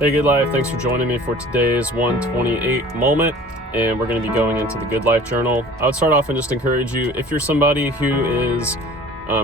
Hey, Good Life. Thanks for joining me for today's 128 moment, and we're going to be going into the Good Life Journal. I would start off and just encourage you, if you're somebody who is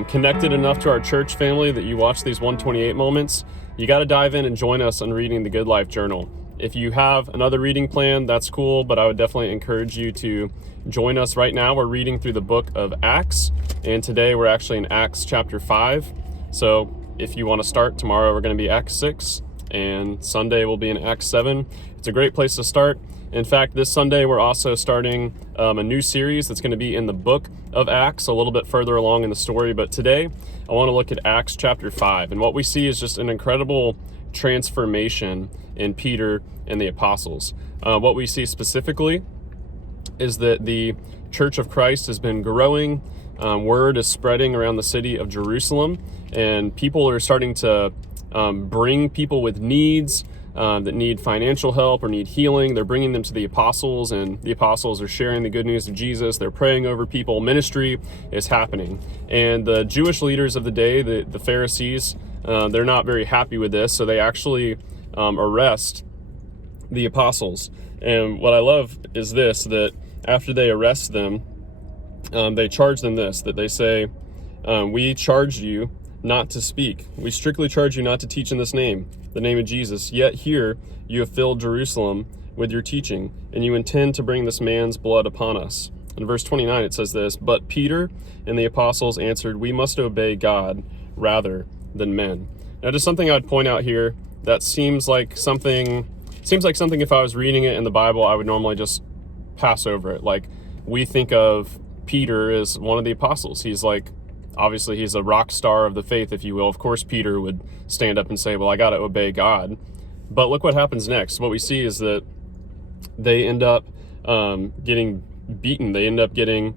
connected enough to our church family that you watch these 128 moments, you got to dive in and join us on reading the Good Life Journal. If you have another reading plan, that's cool, but I would definitely encourage you to join us right now. We're reading through the book of Acts, and today we're actually in Acts chapter 5. So if you want to start, tomorrow we're going to be Acts 6. And Sunday will be in Acts 7. It's a great place to start. In fact, this Sunday we're also starting a new series that's going to be in the book of Acts, a little bit further along in the story. But today I want to look at Acts chapter 5. And what we see is just an incredible transformation in Peter and the apostles. What we see specifically is that the Church of Christ has been growing. Word is spreading around the city of Jerusalem, and people are starting to bring people with needs that need financial help or need healing. They're bringing them to the apostles, and the apostles are sharing the good news of Jesus. They're praying over people. Ministry is happening. And the Jewish leaders of the day, the Pharisees, they're not very happy with this, so they actually arrest the apostles. And what I love is this, that after they arrest them, they charge them this, that they say, we charged you not to speak. We strictly charge you not to teach in this name, the name of Jesus. Yet here you have filled Jerusalem with your teaching, and you intend to bring this man's blood upon us. In verse 29 it says this, but Peter and the apostles answered, we must obey God rather than men. Now, just something I'd point out here that seems like something if I was reading it in the Bible, I would normally just pass over it. Like, we think of Peter as one of the apostles. Obviously, he's a rock star of the faith, if you will. Of course, Peter would stand up and say, well, I got to obey God. But look what happens next. What we see is that they end up getting beaten. They end up getting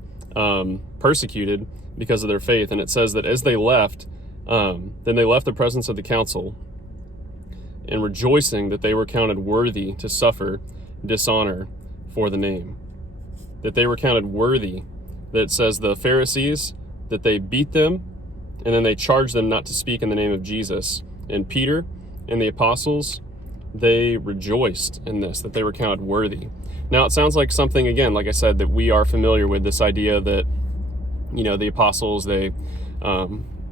persecuted because of their faith. And it says that as they left, then they left the presence of the council, and rejoicing that they were counted worthy to suffer dishonor for the name. That they were counted worthy. That it says the Pharisees, that they beat them, and then they charged them not to speak in the name of Jesus. And Peter and the apostles, they rejoiced in this, that they were counted worthy. Now, it sounds like something, again, like I said, that we are familiar with, this idea that, the apostles, they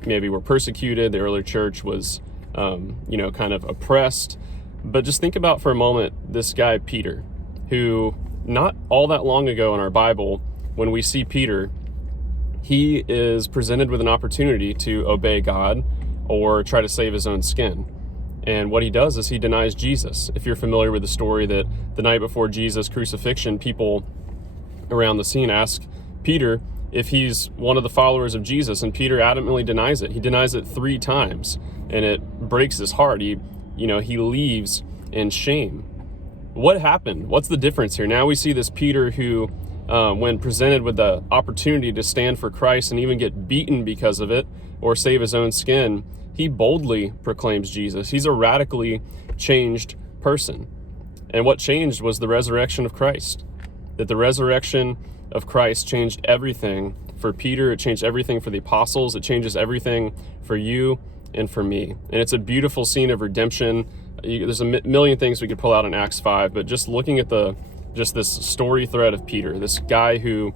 maybe were persecuted, the early church was, kind of oppressed. But just think about for a moment this guy, Peter, who not all that long ago in our Bible, when we see Peter, he is presented with an opportunity to obey God or try to save his own skin. And what he does is he denies Jesus. If you're familiar with the story, that the night before Jesus' crucifixion, people around the scene ask Peter if he's one of the followers of Jesus, and Peter adamantly denies it. He denies it 3 times, and it breaks his heart. He leaves in shame. What happened? What's the difference here? Now we see this Peter who, when presented with the opportunity to stand for Christ and even get beaten because of it or save his own skin, he boldly proclaims Jesus. He's a radically changed person. And what changed was the resurrection of Christ. That the resurrection of Christ changed everything for Peter. It changed everything for the apostles. It changes everything for you and for me. And it's a beautiful scene of redemption. There's a million things we could pull out in Acts 5, but just looking at this story thread of Peter, this guy who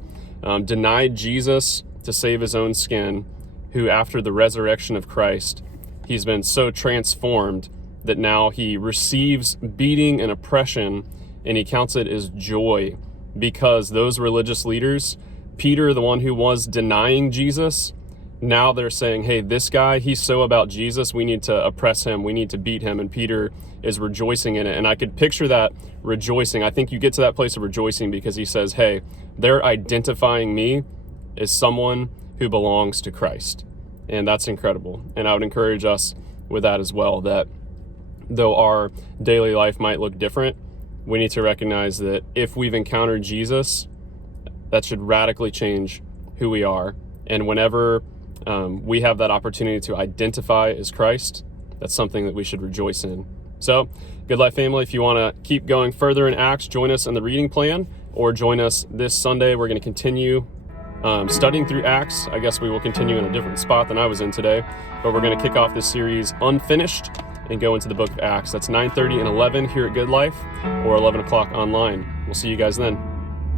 denied Jesus to save his own skin, who after the resurrection of Christ, he's been so transformed that now he receives beating and oppression, and he counts it as joy, because those religious leaders, Peter, the one who was denying Jesus, now they're saying, hey, this guy, he's so about Jesus, we need to oppress him, we need to beat him, and Peter is rejoicing in it. And I could picture that rejoicing. I think you get to that place of rejoicing because he says, hey, they're identifying me as someone who belongs to Christ. And that's incredible. And I would encourage us with that as well, that though our daily life might look different, we need to recognize that if we've encountered Jesus, that should radically change who we are. And whenever we have that opportunity to identify as Christ, that's something that we should rejoice in. So, Good Life family, if you want to keep going further in Acts, join us in the reading plan, or join us this Sunday. We're going to continue studying through Acts. I guess we will continue in a different spot than I was in today, but we're going to kick off this series unfinished, and go into the book of Acts. That's 9:30 and 11 here at Good Life, or 11 o'clock online. We'll see you guys then.